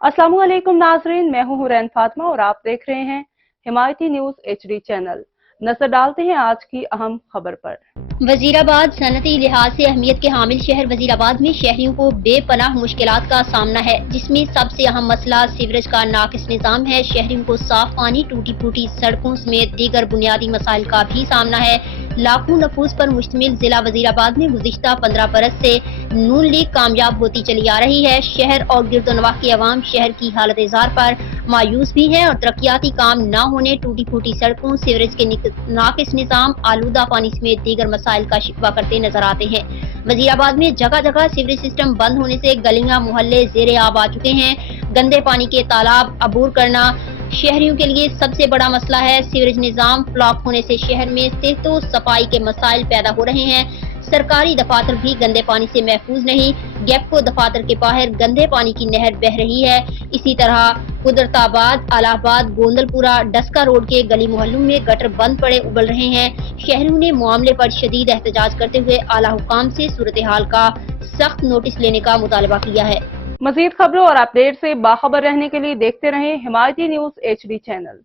अस्सलाम वालेकुम नाजरीन, मैं हूं हुरैन फातिमा और आप देख रहे हैं हिमायती न्यूज HD चैनल। नजर डालते हैं आज की अहम खबर पर। वजीराबाद सनती लिहाज से अहमियत के हामिल शहर वजीराबाद में शहरियों को बेपनाह मुश्किलात का सामना है, जिसमें सबसे अहम मसला सीवरेज का नाकिस निजाम है। शहरियों को साफ पानी, टूटी फूटी सड़कों समेत दीगर बुनियादी मसाइल का भी सामना है। लाखों नफूस पर मुश्तमिल जिला वजीराबाद में गुज़िश्ता 15 बरस से नून लीग कामयाब होती चली आ रही है। शहर और गिरदोनवाह की आवाम शहर की हालत इज़ार पर मायूस भी है और तरक्याती काम न होने, टूटी फूटी सड़कों, सीवरेज के नाकिस निजाम, आलूदा पानी समेत दीगर मसाइल का शिकवा करते नजर आते हैं। वजीराबाद में जगह जगह सीवरेज सिस्टम बंद होने से गलियां मोहल्ले ज़ेरे आब आ चुके हैं। गंदे पानी के तालाब अबूर करना शहरियों के लिए सबसे बड़ा मसला है। सीवरेज निजाम ब्लॉक होने से शहर में सेहत व सफाई के मसाइल पैदा हो रहे हैं। सरकारी दफातर भी गंदे पानी से महफूज नहीं। गैपको दफातर के बाहर गंदे पानी की नहर बह रही है। इसी तरह कुदरताबाद, अलाहाबाद, गोंदलपुरा, डस्का रोड के गली मोहल्लों में गटर बंद पड़े उबल रहे हैं। शहरियों ने मामले पर शदीद एहतजाज करते हुए आला हुकाम से सूरत हाल का सख्त नोटिस लेने का मुतालबा किया है। मजीद खबरों और अपडेट से बाखबर रहने के लिए देखते रहें हिमायती न्यूज HD चैनल।